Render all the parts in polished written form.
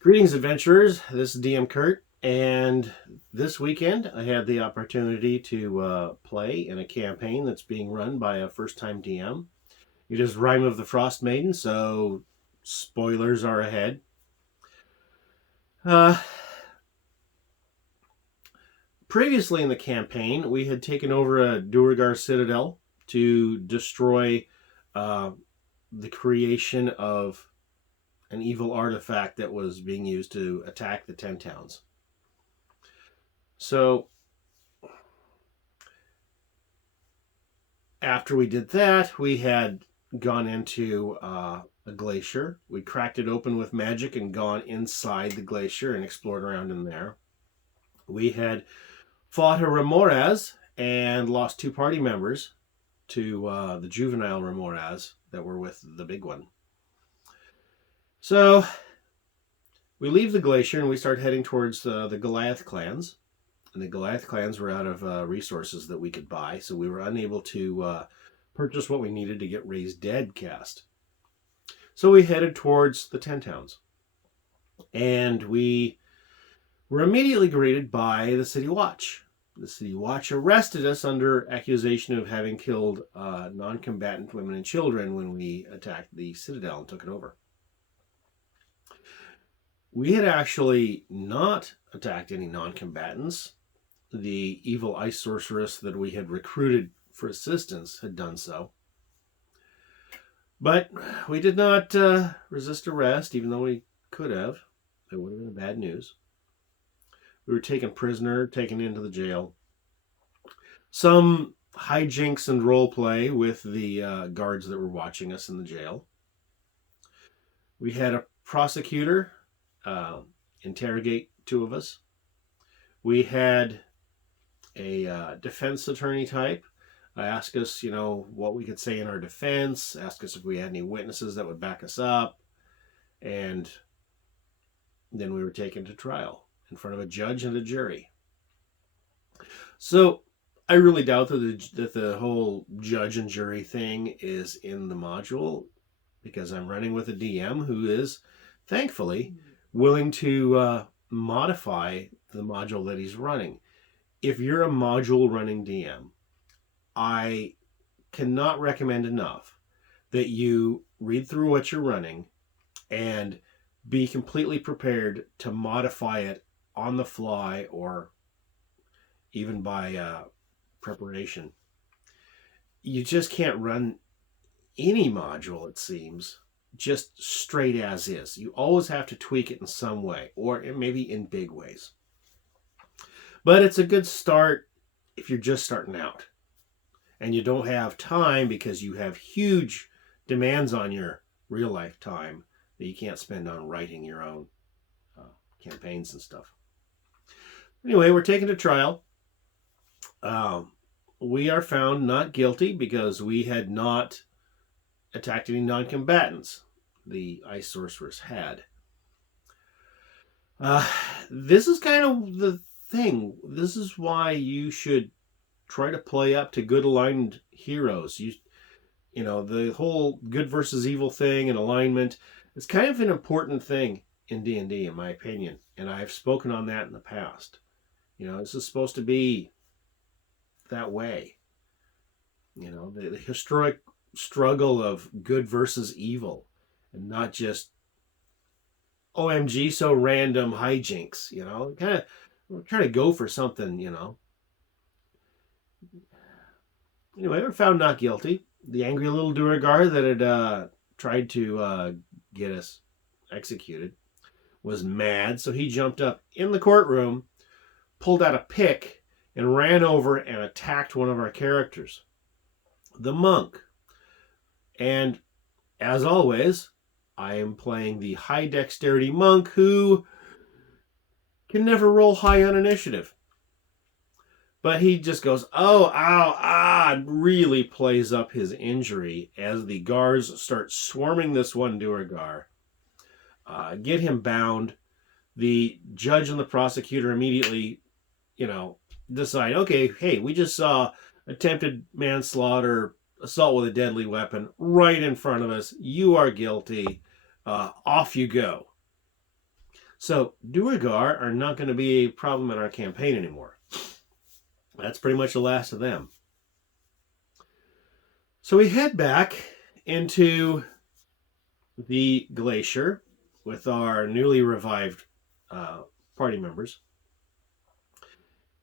Greetings, adventurers. This is DM Kurt, and this weekend I had the opportunity to play in a campaign that's being run by a first time DM. It is Rime of the Frost Maiden, so spoilers are ahead. Uh, Previously in the campaign, we had taken over a Duergar citadel to destroy uh, the creation of an evil artifact that was being used to attack the 10 towns. So after we did that, we had gone into a glacier. We cracked it open with magic and gone inside the glacier and explored around in there. We had fought a Remoraz and lost two party members to the juvenile Remoraz that were with the big one. So we leave the glacier and we start heading towards the Goliath clans. And the Goliath clans were out of resources that we could buy, so we were unable to purchase what we needed to get Raise Dead cast. So we headed towards the 10 towns. And we were immediately greeted by the City Watch. The City Watch arrested us under accusation of having killed non-combatant women and children when we attacked the Citadel and took it over. We had actually not attacked any non-combatants. The evil ice sorceress that we had recruited for assistance had done so. But we did not resist arrest, even though we could have. It would have been bad news. We were taken prisoner, taken into the jail. Some hijinks and role play with the guards that were watching us in the jail. We had a prosecutor interrogate two of us. We had a defense attorney type ask us, what we could say in our defense, ask us if we had any witnesses that would back us up, and then we were taken to trial in front of a judge and a jury. So I really doubt that the whole judge and jury thing is in the module, because I'm running with a DM who is, thankfully, willing to modify the module that he's running. If you're a module running DM, I cannot recommend enough that you read through what you're running and be completely prepared to modify it on the fly or even by preparation. You just can't run any module, it seems, just straight as is. You always have to tweak it in some way, or maybe in big ways. But it's a good start if you're just starting out and you don't have time because you have huge demands on your real life time that you can't spend on writing your own campaigns and stuff. Anyway, we're taken to trial. We are found not guilty because we had not attacked any non-combatants. The ice sorceress had. This is kind of the thing. This is why you should try to play up to good aligned heroes. You know, the whole good versus evil thing and alignment is kind of an important thing in D&D, in my opinion, and I've spoken on that in the past. This is supposed to be that way. The historic struggle of good versus evil, and not just OMG so random hijinks. Kind of try to go for something. Anyway, we're found not guilty. The angry little Duergar that had tried to get us executed was mad, so he jumped up in the courtroom, pulled out a pick, and ran over and attacked one of our characters, the monk. And as always, I am playing the high dexterity monk who can never roll high on initiative. But he just goes, oh, ow, and really plays up his injury as the guards start swarming this one Duergar. Get him bound. The judge and the prosecutor immediately, decide, okay, hey, we just saw attempted manslaughter, assault with a deadly weapon right in front of us. You are guilty. Off you go. So Duergar are not going to be a problem in our campaign anymore. That's pretty much the last of them. So we head back into the glacier with our newly revived party members.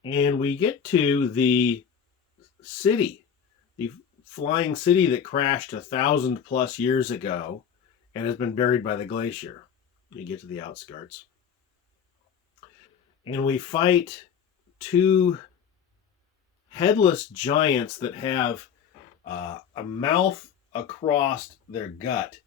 And we get to the city, the flying city that crashed 1,000+ years ago and has been buried by the glacier. We get to the outskirts. And we fight two headless giants that have a mouth across their gut.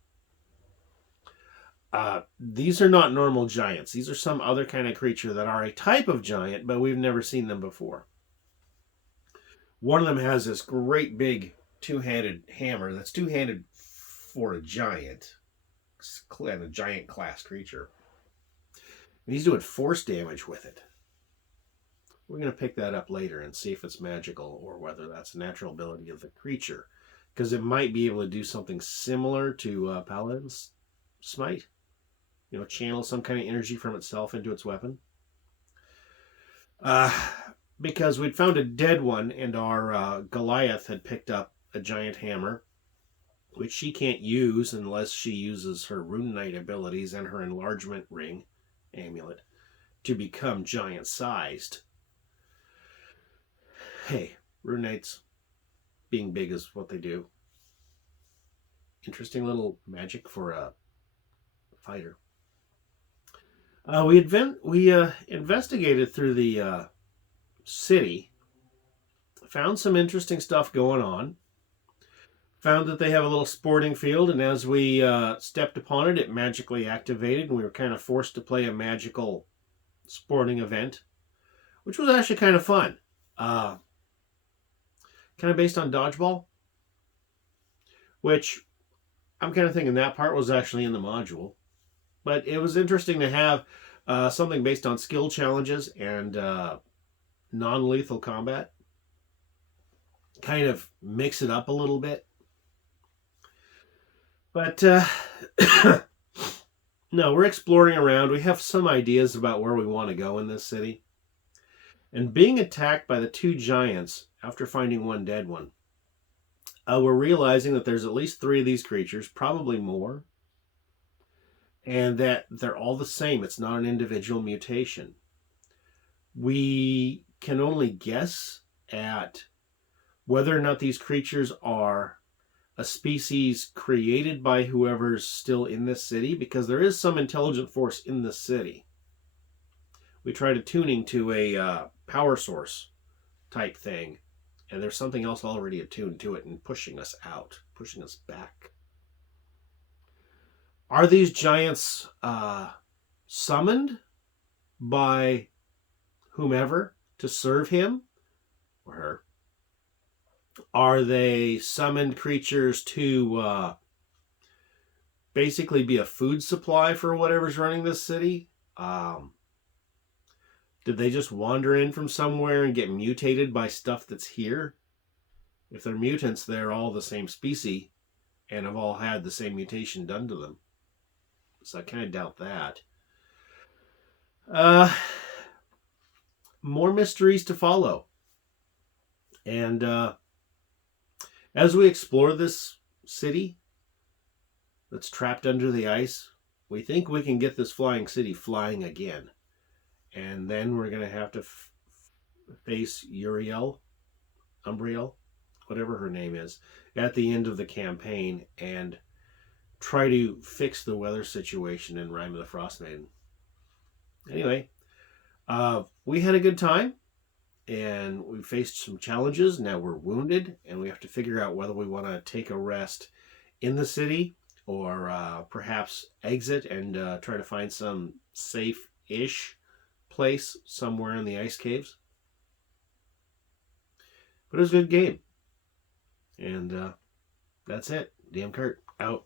These are not normal giants. These are some other kind of creature that are a type of giant, but we've never seen them before. One of them has this great big two-handed hammer that's two-handed for a giant and a giant class creature. And he's doing force damage with it. We're going to pick that up later and see if it's magical or whether that's a natural ability of the creature, because it might be able to do something similar to Paladin's Smite. Channel some kind of energy from itself into its weapon. Because we'd found a dead one, and our Goliath had picked up a giant hammer, which she can't use unless she uses her Rune Knight abilities and her enlargement ring amulet to become giant-sized. Hey, Rune Knights being big is what they do. Interesting little magic for a fighter. We investigated through the city, found some interesting stuff going on, found that they have a little sporting field, and as we stepped upon it, it magically activated, and we were kind of forced to play a magical sporting event, which was actually kind of fun. Kind of based on dodgeball, which I'm kind of thinking that part was actually in the module. But it was interesting to have something based on skill challenges and non-lethal combat. Kind of mix it up a little bit. But no, we're exploring around. We have some ideas about where we want to go in this city. And being attacked by the two giants after finding one dead one, we're realizing that there's at least 3 of these creatures, probably more. And that they're all the same. It's not an individual mutation. We can only guess at whether or not these creatures are a species created by whoever's still in this city, because there is some intelligent force in this city. We tried attuning to a power source type thing, and there's something else already attuned to it and pushing us out, pushing us back. Are these giants summoned by whomever to serve him or her? Are they summoned creatures to basically be a food supply for whatever's running this city? Did they just wander in from somewhere and get mutated by stuff that's here? If they're mutants, they're all the same species and have all had the same mutation done to them. So I kind of doubt that. More mysteries to follow. And as we explore this city that's trapped under the ice, we think we can get this flying city flying again. And then we're going to have to face Umbriel, whatever her name is, at the end of the campaign and try to fix the weather situation in Rime of the Frost Maiden. Anyway, we had a good time, and we faced some challenges. Now we're wounded, and we have to figure out whether we want to take a rest in the city or perhaps exit and try to find some safe-ish place somewhere in the ice caves. But it was a good game. And that's it. DM Kurt, out.